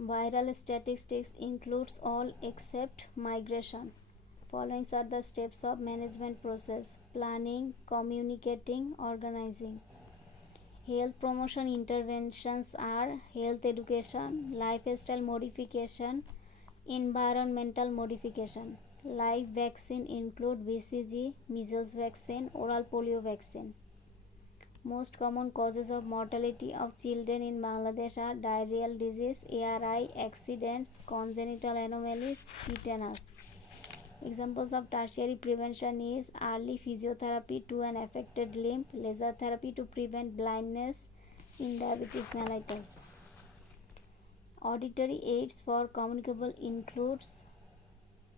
Viral statistics includes all except migration. Following are the steps of management process: planning, communicating, organizing. Health promotion interventions are health education, lifestyle modification, environmental modification. Live vaccine include BCG, measles vaccine, oral polio vaccine. Most common causes of mortality of children in Bangladesh are diarrheal disease, ARI, accidents, congenital anomalies, tetanus. Examples of tertiary prevention is early physiotherapy to an affected limb, laser therapy to prevent blindness in diabetes mellitus. Auditory aids for communicable includes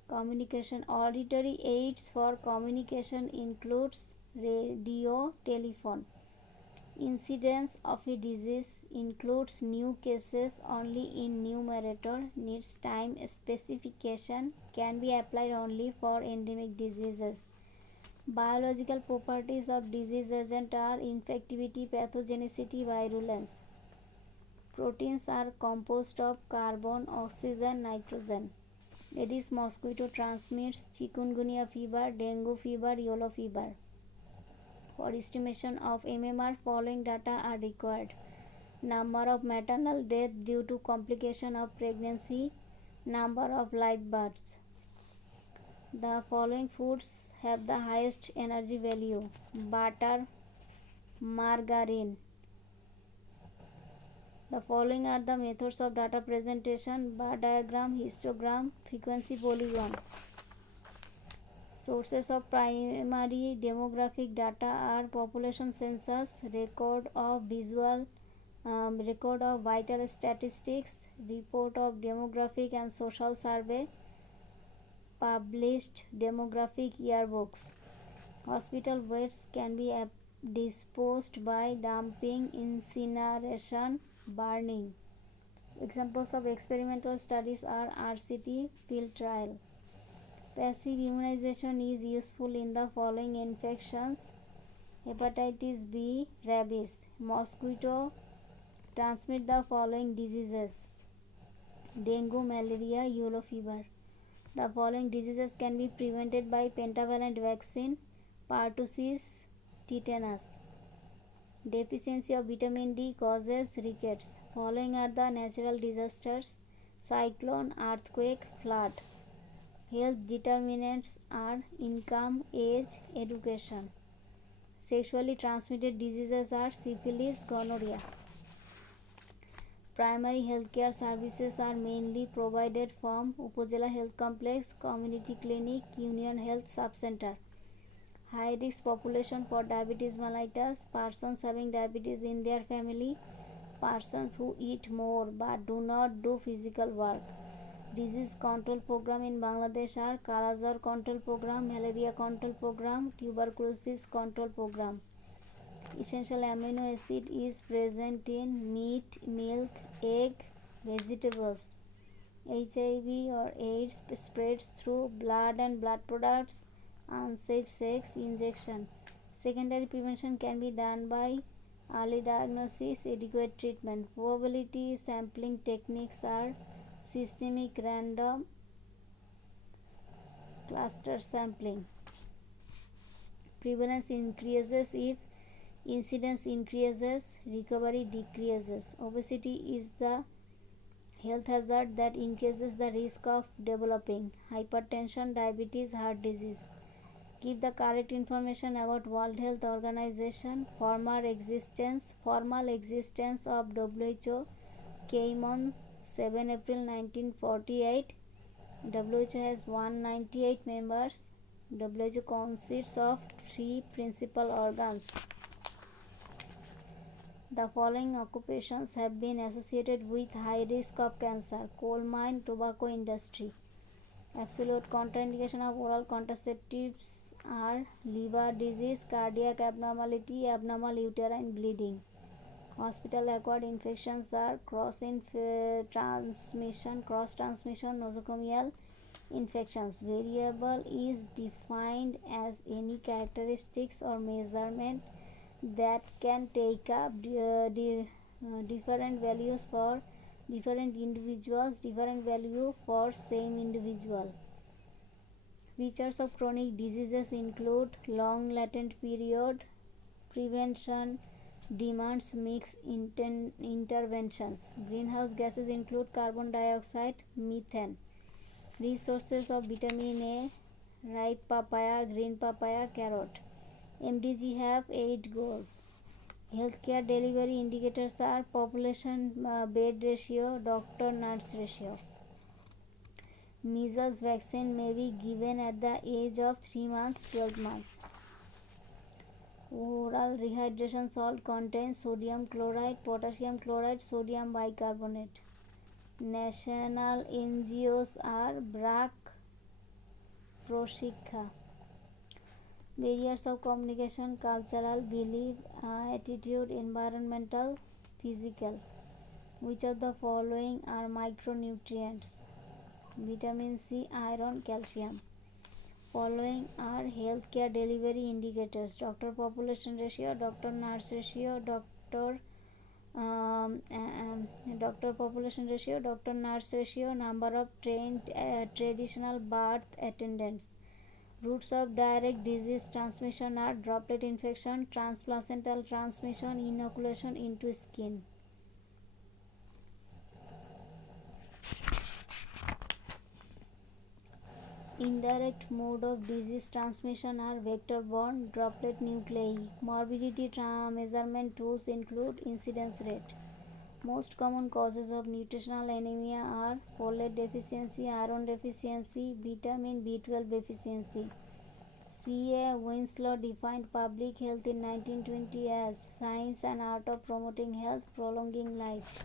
communication. Auditory aids for communication includes radio, telephone. Incidence of a disease includes new cases only in numerator, needs time specification, can be applied only for endemic diseases. Biological properties of disease agent are infectivity, pathogenicity, virulence. Proteins are composed of carbon, oxygen, nitrogen. Aedes mosquito transmits chikungunya fever, dengue fever, yellow fever. For estimation of MMR, following data are required: number of maternal deaths due to complication of pregnancy, number of live births. The following foods have the highest energy value: butter, margarine. The following are the methods of data presentation: bar diagram, histogram, frequency polygon. Sources of primary demographic data are population census, record of vital statistics, report of demographic and social survey, published demographic yearbooks. Hospital waste can be disposed by dumping, incineration, burning. Examples of experimental studies are RCT field trial. Passive immunization is useful in the following infections: hepatitis B, rabies. Mosquito transmit the following diseases: dengue, malaria, yellow fever. The following diseases can be prevented by pentavalent vaccine: pertussis, tetanus. Deficiency of vitamin D causes rickets. Following are the natural disasters: cyclone, earthquake, flood. Health determinants are income, age, education. Sexually transmitted diseases are syphilis, gonorrhea. Primary healthcare services are mainly provided from Upazila Health Complex, Community Clinic, Union Health Sub-Center. High risk population for diabetes mellitus: persons having diabetes in their family, persons who eat more but do not do physical work. Disease control program in Bangladesh are Kala-Jar control program, malaria control program, tuberculosis control program. Essential amino acid is present in meat, milk, egg, vegetables. HIV or AIDS spreads through blood and blood products. Unsafe sex, injection. Secondary prevention can be done by early diagnosis, adequate treatment. Probability sampling techniques are systemic random cluster sampling. Prevalence increases if incidence increases, recovery decreases. Obesity is the health hazard that increases the risk of developing hypertension, diabetes, heart disease. Give the correct information about World Health Organization. Formal existence of WHO came on 7 April 1948. WHO has 198 members. WHO consists of 3 principal organs. The following occupations have been associated with high risk of cancer: coal mine, tobacco industry. Absolute contraindication of oral contraceptives are liver disease, cardiac abnormality, abnormal uterine bleeding. Hospital acquired infections are cross transmission, nosocomial infections. Variable is defined as any characteristics or measurement that can take up different values for different individuals, different value for same individual. Features of chronic diseases include long latent period, prevention demands mixed interventions. Greenhouse gases include carbon dioxide, methane. Resources of vitamin A, ripe papaya, green papaya, carrot. MDG have 8 goals. Healthcare delivery indicators are population bed ratio, doctor nurse ratio. Measles vaccine may be given at the age of 3 months, 12 months. Oral rehydration salt contains sodium chloride, potassium chloride, sodium bicarbonate. National NGOs are BRAC, Proshikha. Barriers of communication, cultural, belief, attitude, environmental, physical. Which of the following are micronutrients? Vitamin C, iron, calcium. Following are healthcare delivery indicators: doctor population ratio, doctor nurse ratio, doctor population ratio, doctor nurse ratio, number of trained traditional birth attendants. Routes of direct disease transmission are droplet infection, transplacental transmission, inoculation into skin. Indirect mode of disease transmission are vector-borne droplet nuclei. Morbidity measurement tools include incidence rate. Most common causes of nutritional anemia are folate deficiency, iron deficiency, vitamin B12 deficiency. C.A. Winslow defined public health in 1920 as science and art of promoting health, prolonging life.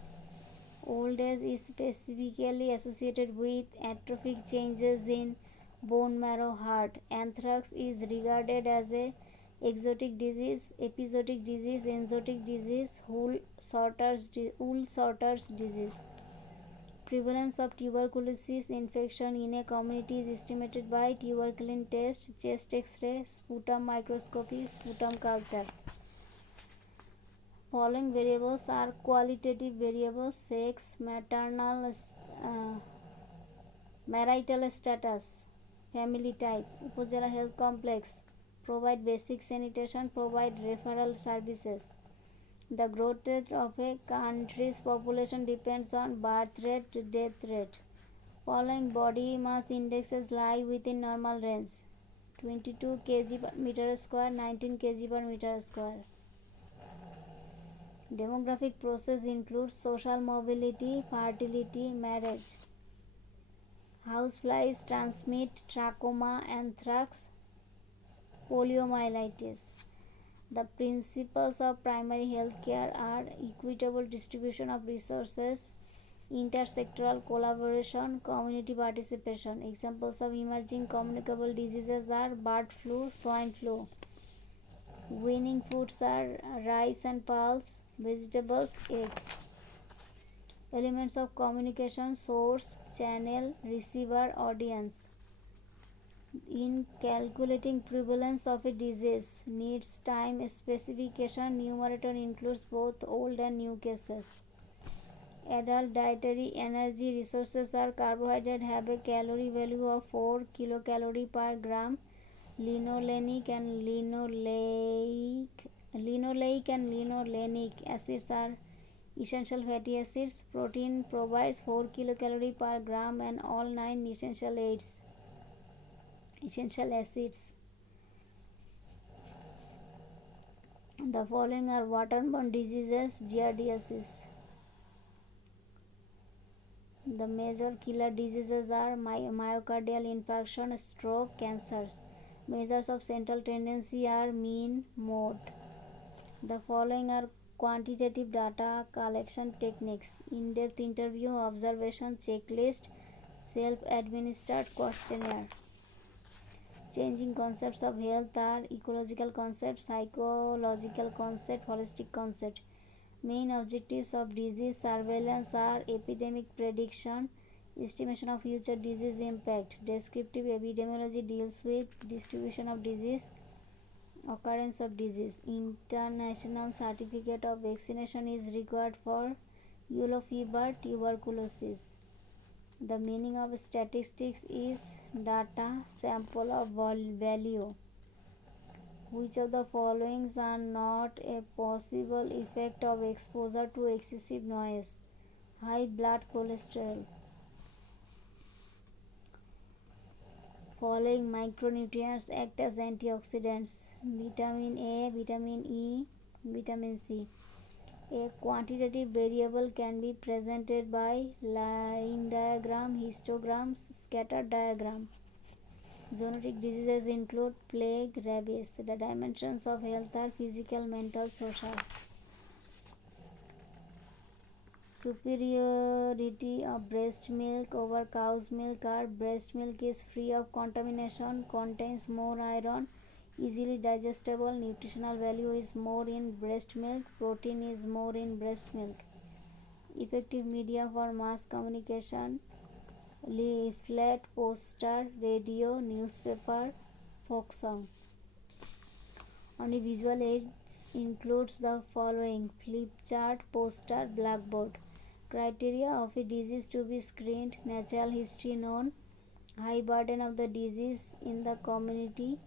Old age is specifically associated with atrophic changes in bone marrow, heart. Anthrax is regarded as a exotic disease, episodic disease, enzootic disease, wool sorters disease. Prevalence of tuberculosis infection in a community is estimated by tuberculin test, chest X-ray, sputum microscopy, sputum culture. Following variables are qualitative variables: sex, marital status, family type. Upazila Health Complex provide basic sanitation, provide referral services. The growth rate of a country's population depends on birth rate, death rate. Following body mass indexes lie within normal range: 22 kg per meter square, 19 kg per meter square. Demographic process includes social mobility, fertility, marriage. Houseflies transmit trachoma, anthrax, poliomyelitis. The principles of primary health care are equitable distribution of resources, intersectoral collaboration, community participation. Examples of emerging communicable diseases are bird flu, swine flu. Winning foods are rice and pulse, vegetables, egg. Elements of communication: source, channel, receiver, audience. In calculating prevalence of a disease, needs time specification. Numerator includes both old and new cases. Adult dietary energy resources are carbohydrate have a calorie value of 4 kilocalorie per gram. Linoleic and linolenic acids are essential fatty acids. Protein provides 4 kilocalorie per gram and all 9 essential acids. The following are waterborne diseases: giardiasis. The major killer diseases are myocardial infarction, stroke, cancers. Measures of central tendency are mean, mode. The following are quantitative data collection techniques: in-depth interview, observation, checklist, self-administered questionnaire. Changing concepts of health are ecological concept, psychological concept, holistic concept. Main objectives of disease surveillance are epidemic prediction, estimation of future disease impact. Descriptive epidemiology deals with distribution of disease, occurrence of disease. International certificate of vaccination is required for yellow fever, tuberculosis. The meaning of statistics is data, sample of value. Which of the following are not a possible effect of exposure to excessive noise? High blood cholesterol. Following micronutrients act as antioxidants: vitamin A, vitamin E, vitamin C. A quantitative variable can be presented by line diagram, histogram, scatter diagram. Zoonotic diseases include plague, rabies. The dimensions of health are physical, mental, social. Superiority of breast milk over cow's milk are: breast milk is free of contamination, contains more iron, easily digestible, nutritional value is more in breast milk, protein is more in breast milk. Effective media for mass communication: leaflet, poster, radio, newspaper, folk song. Only visual aids includes the following: flip chart, poster, blackboard. Criteria of a disease to be screened: natural history known, high burden of the disease in the community,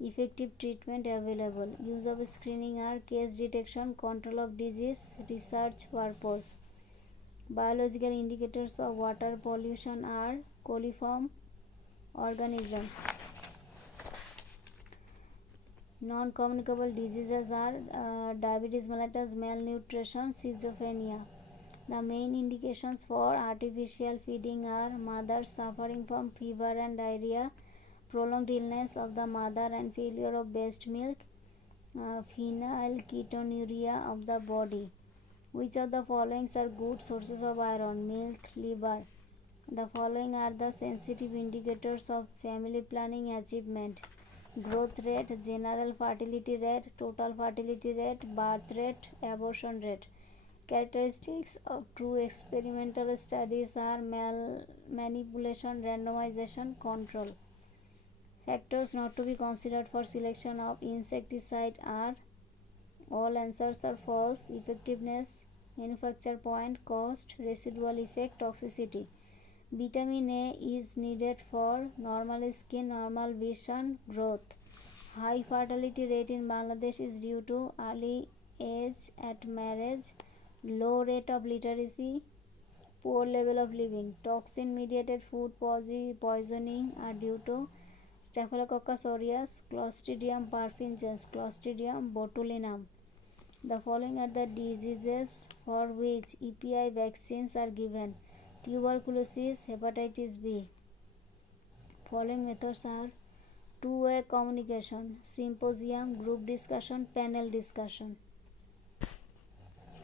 effective treatment available. Use of screening are: case detection, control of disease, research purpose. Biological indicators of water pollution are coliform organisms. Non-communicable diseases are diabetes mellitus, malnutrition, schizophrenia. The main indications for artificial feeding are: mothers suffering from fever and diarrhea, prolonged illness of the mother and failure of breast milk, phenylketonuria of the body. Which of the following are good sources of iron? Milk, liver. The following are the sensitive indicators of family planning achievement: growth rate, general fertility rate, total fertility rate, birth rate, abortion rate. Characteristics of true experimental studies are manipulation, randomization, control. Factors not to be considered for selection of insecticide are: all answers are false. Effectiveness, manufacture point, cost, residual effect, toxicity. Vitamin A is needed for normal skin, normal vision, growth. High fertility rate in Bangladesh is due to early age at marriage, low rate of literacy, poor level of living. Toxin mediated food poisoning are due to Staphylococcus aureus, Clostridium perfringens, Clostridium botulinum. The following are the diseases for which EPI vaccines are given: tuberculosis, hepatitis B. Following methods are: two-way communication, symposium, group discussion, panel discussion.